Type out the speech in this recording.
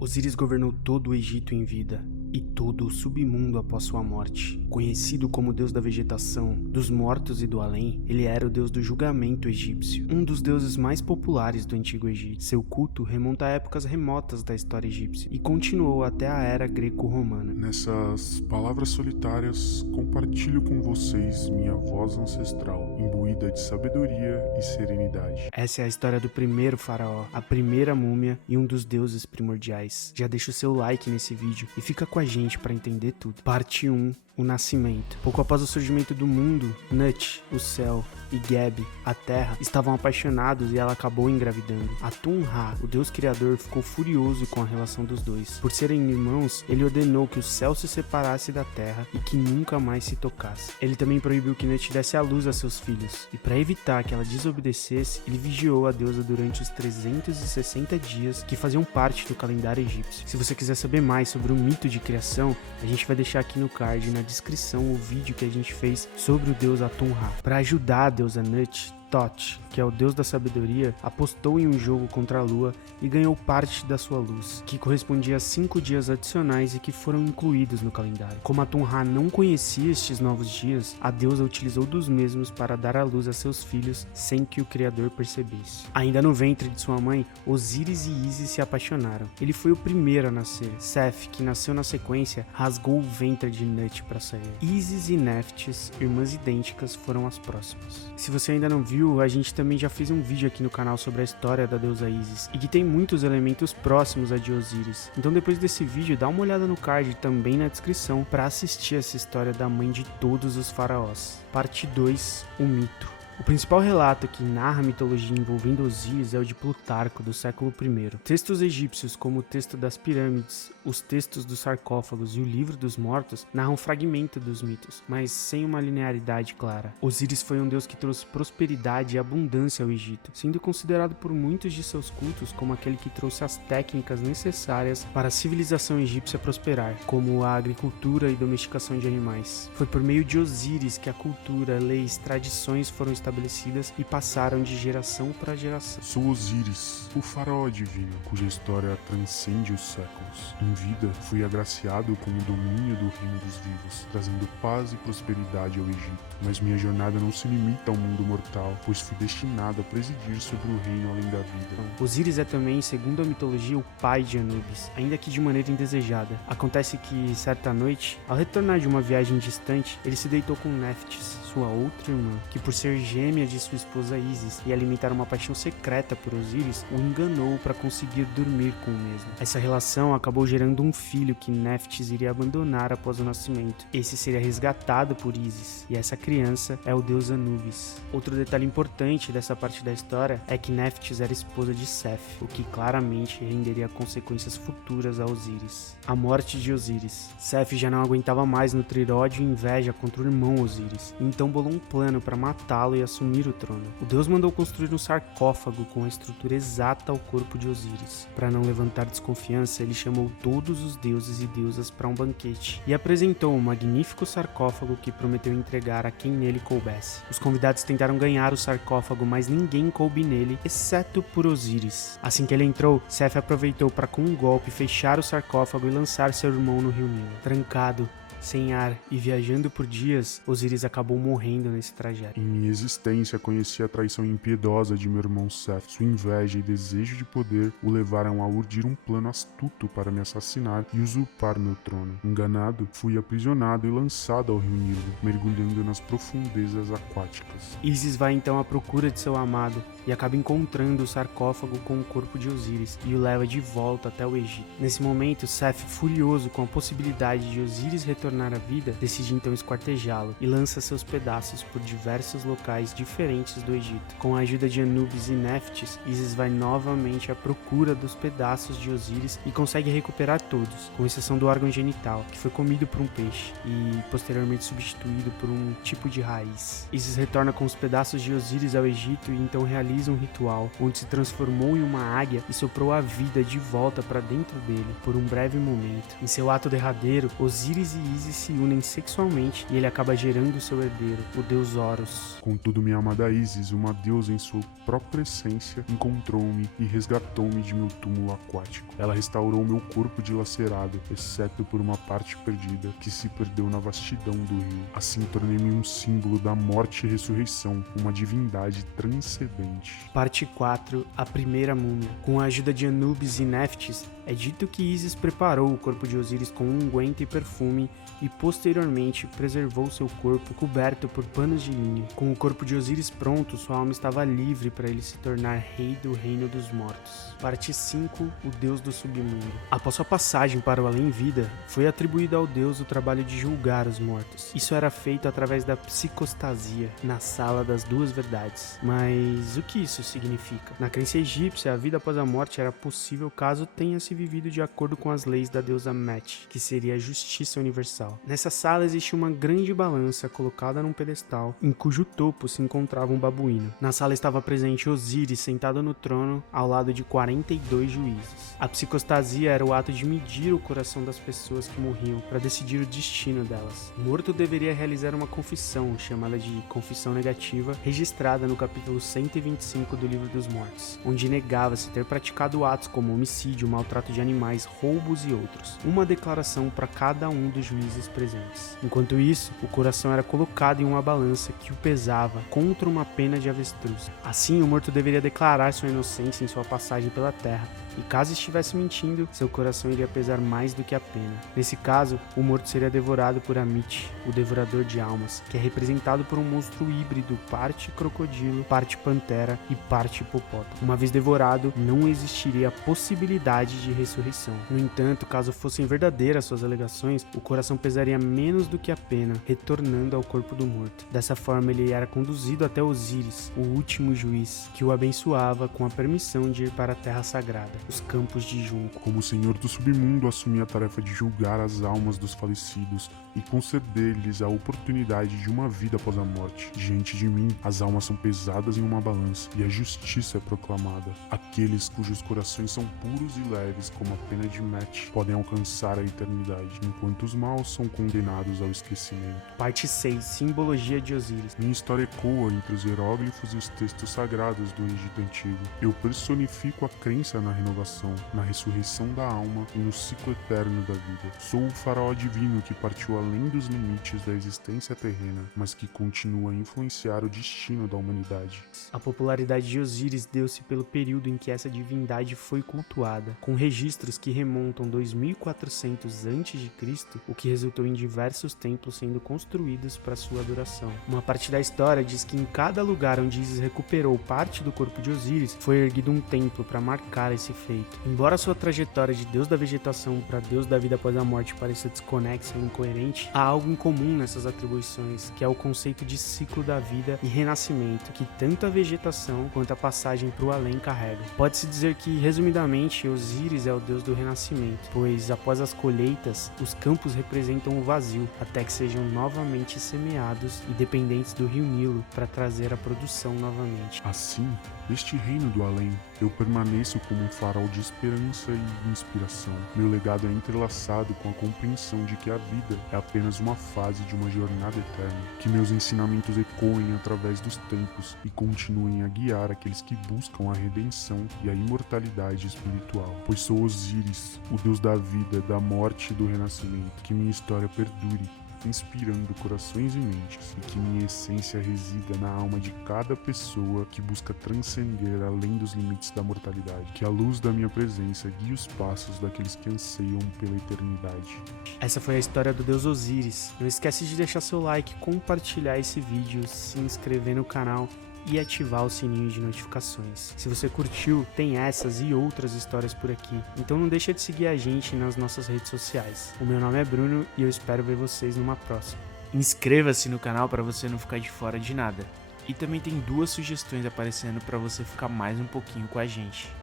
Osíris governou todo o Egito em vida e todo o submundo após sua morte. Conhecido como deus da vegetação, dos mortos e do além, ele era o deus do julgamento egípcio, um dos deuses mais populares do Antigo Egito. Seu culto remonta a épocas remotas da história egípcia e continuou até a era greco-romana. Nessas palavras solitárias, compartilho com vocês minha voz ancestral, imbuída de sabedoria e serenidade. Essa é a história do primeiro faraó, a primeira múmia e um dos deuses primordiais. Já deixa o seu like nesse vídeo e fica com a gente para entender tudo. Parte 1. O nascimento. Pouco após o surgimento do mundo, Nut, o céu, e Geb, a terra, estavam apaixonados e ela acabou engravidando. Atum-Ra, o deus criador, ficou furioso com a relação dos dois. Por serem irmãos, ele ordenou que o céu se separasse da terra e que nunca mais se tocasse. Ele também proibiu que Nut desse à luz a seus filhos, e para evitar que ela desobedecesse, ele vigiou a deusa durante os 360 dias que faziam parte do calendário egípcio. Se você quiser saber mais sobre o mito de criação, a gente vai deixar aqui no card, na descrição, o vídeo que a gente fez sobre o deus Atum-Ra. Para ajudar a deusa Nut, Thoth, que é o deus da sabedoria, apostou em um jogo contra a lua e ganhou parte da sua luz, que correspondia a 5 dias adicionais e que foram incluídos no calendário. Como Atum-Ra não conhecia estes novos dias, a deusa utilizou dos mesmos para dar à luz a seus filhos sem que o criador percebesse. Ainda no ventre de sua mãe, Osíris e Ísis se apaixonaram. Ele foi o primeiro a nascer. Seth, que nasceu na sequência, rasgou o ventre de Nut para sair. Ísis e Neftis, irmãs idênticas, foram as próximas. Se você ainda não viu, a gente também já fez um vídeo aqui no canal sobre a história da deusa Ísis e que tem muitos elementos próximos a de Osíris. Então depois desse vídeo, dá uma olhada no card e também na descrição para assistir essa história da mãe de todos os faraós. Parte 2, o mito. O principal relato que narra a mitologia envolvendo Osíris é o de Plutarco, do século I. Textos egípcios, como o texto das pirâmides, os textos dos sarcófagos e o livro dos mortos, narram fragmento dos mitos, mas sem uma linearidade clara. Osíris foi um deus que trouxe prosperidade e abundância ao Egito, sendo considerado por muitos de seus cultos como aquele que trouxe as técnicas necessárias para a civilização egípcia prosperar, como a agricultura e domesticação de animais. Foi por meio de Osíris que a cultura, leis, tradições foram estabelecidas e passaram de geração para geração. Sou Osíris, o faraó divino, cuja história transcende os séculos. Em vida, fui agraciado com o domínio do reino dos vivos, trazendo paz e prosperidade ao Egito. Mas minha jornada não se limita ao mundo mortal, pois fui destinado a presidir sobre o reino além da vida. Osíris é também, segundo a mitologia, o pai de Anubis, ainda que de maneira indesejada. Acontece que, certa noite, ao retornar de uma viagem distante, ele se deitou com Neftis, sua outra irmã, que por ser gêmea de sua esposa Ísis e alimentar uma paixão secreta por Osíris, o enganou para conseguir dormir com o mesmo. Essa relação acabou gerando um filho que Neftis iria abandonar após o nascimento. Esse seria resgatado por Ísis, e essa criança é o deus Anubis. Outro detalhe importante dessa parte da história é que Neftis era esposa de Seth, o que claramente renderia consequências futuras a Osíris. A morte de Osíris. Seth já não aguentava mais nutrir ódio e inveja contra o irmão Osíris, então bolou um plano para matá-lo e assumir o trono. O deus mandou construir um sarcófago com a estrutura exata ao corpo de Osíris. Para não levantar desconfiança, ele chamou todos os deuses e deusas para um banquete e apresentou um magnífico sarcófago que prometeu entregar a quem nele coubesse. Os convidados tentaram ganhar o sarcófago, mas ninguém coube nele, exceto por Osíris. Assim que ele entrou, Seth aproveitou para com um golpe fechar o sarcófago e lançar seu irmão no rio Nilo. Trancado, sem ar e viajando por dias, Osíris acabou morrendo nesse trajeto. Em minha existência, conheci a traição impiedosa de meu irmão Seth. Sua inveja e desejo de poder o levaram a urdir um plano astuto para me assassinar e usurpar meu trono. Enganado, fui aprisionado e lançado ao rio Nilo, mergulhando nas profundezas aquáticas. Ísis vai então à procura de seu amado e acaba encontrando o sarcófago com o corpo de Osíris e o leva de volta até o Egito. Nesse momento, Seth, furioso com a possibilidade de Osíris retornar à vida, decide então esquartejá-lo e lança seus pedaços por diversos locais diferentes do Egito. Com a ajuda de Anubis e Neftis, Ísis vai novamente à procura dos pedaços de Osíris e consegue recuperar todos, com exceção do órgão genital, que foi comido por um peixe e posteriormente substituído por um tipo de raiz. Ísis retorna com os pedaços de Osíris ao Egito e então realiza um ritual onde se transformou em uma águia e soprou a vida de volta para dentro dele por um breve momento. Em seu ato derradeiro, Osíris e Isis se unem sexualmente e ele acaba gerando seu herdeiro, o deus Horus. Contudo, minha amada Isis, uma deusa em sua própria essência, encontrou-me e resgatou-me de meu túmulo aquático. Ela restaurou meu corpo dilacerado, exceto por uma parte perdida, que se perdeu na vastidão do rio. Assim tornei-me um símbolo da morte e ressurreição, uma divindade transcendente. Parte 4. A primeira múmia. Com a ajuda de Anubis e Neftis, é dito que Isis preparou o corpo de Osíris com unguento e perfume e posteriormente preservou seu corpo coberto por panos de linho. Com o corpo de Osíris pronto, sua alma estava livre para ele se tornar rei do reino dos mortos. Parte 5. O deus do submundo. Após sua passagem para o além-vida, foi atribuído ao deus o trabalho de julgar os mortos. Isso era feito através da psicostasia, na sala das duas verdades. Mas o que isso significa? Na crença egípcia, a vida após a morte era possível caso tenha se vivido de acordo com as leis da deusa Met, que seria a justiça universal. Nessa sala existia uma grande balança colocada num pedestal, em cujo topo se encontrava um babuíno. Na sala estava presente Osíris sentado no trono, ao lado de 42 juízes. A psicostasia era o ato de medir o coração das pessoas que morriam para decidir o destino delas. O morto deveria realizar uma confissão, chamada de confissão negativa, registrada no capítulo 125 do Livro dos Mortos, onde negava-se ter praticado atos como homicídio, maltrato de animais, roubos e outros. Uma declaração para cada um dos juízes presentes. Enquanto isso, o coração era colocado em uma balança que o pesava contra uma pena de avestruz. Assim, o morto deveria declarar sua inocência em sua passagem pela terra, e caso estivesse mentindo, seu coração iria pesar mais do que a pena. Nesse caso, o morto seria devorado por Amit, o devorador de almas, que é representado por um monstro híbrido, parte crocodilo, parte pantera e parte hipopótamo. Uma vez devorado, não existiria a possibilidade de ressurreição. No entanto, caso fossem verdadeiras suas alegações, o coração pesaria menos do que a pena, retornando ao corpo do morto. Dessa forma, ele era conduzido até Osíris, o último juiz, que o abençoava com a permissão de ir para a terra sagrada, os campos de junco. Como senhor do submundo, assumi a tarefa de julgar as almas dos falecidos e conceder-lhes a oportunidade de uma vida após a morte. Diante de mim, as almas são pesadas em uma balança e a justiça é proclamada. Aqueles cujos corações são puros e leves como a pena de Met podem alcançar a eternidade, enquanto os maus são condenados ao esquecimento. Parte 6. Simbologia de Osíris. Minha história ecoa entre os hieróglifos e os textos sagrados do Egito Antigo. Eu personifico a crença na renovação, na ressurreição da alma e no ciclo eterno da vida. Sou o faraó divino que partiu além dos limites da existência terrena, mas que continua a influenciar o destino da humanidade. A popularidade de Osíris deu-se pelo período em que essa divindade foi cultuada, com registros que remontam 2400 a.C., o que resultou em diversos templos sendo construídos para sua adoração. Uma parte da história diz que em cada lugar onde Isis recuperou parte do corpo de Osíris, foi erguido um templo para marcar esse feito. Embora sua trajetória de deus da vegetação para deus da vida após a morte pareça desconexa e incoerente, há algo em comum nessas atribuições, que é o conceito de ciclo da vida e renascimento, que tanto a vegetação quanto a passagem para o além carregam. Pode-se dizer que, resumidamente, Osíris é o deus do renascimento, pois após as colheitas, os campos representam o vazio, até que sejam novamente semeados e dependentes do rio Nilo para trazer a produção novamente. Assim, neste reino do além, eu permaneço como um farol de esperança e inspiração. Meu legado é entrelaçado com a compreensão de que a vida é apenas uma fase de uma jornada eterna, que meus ensinamentos ecoem através dos tempos e continuem a guiar aqueles que buscam a redenção e a imortalidade espiritual. Pois sou Osíris, o deus da vida, da morte e do renascimento, que minha história perdure, inspirando corações e mentes, e que minha essência resida na alma de cada pessoa que busca transcender além dos limites da mortalidade. Que a luz da minha presença guie os passos daqueles que anseiam pela eternidade. Essa foi a história do deus Osíris. Não esquece de deixar seu like, compartilhar esse vídeo, se inscrever no canal e ativar o sininho de notificações. Se você curtiu, tem essas e outras histórias por aqui, então não deixa de seguir a gente nas nossas redes sociais. O meu nome é Bruno e eu espero ver vocês numa próxima. Inscreva-se no canal para você não ficar de fora de nada. E também tem 2 sugestões aparecendo para você ficar mais um pouquinho com a gente.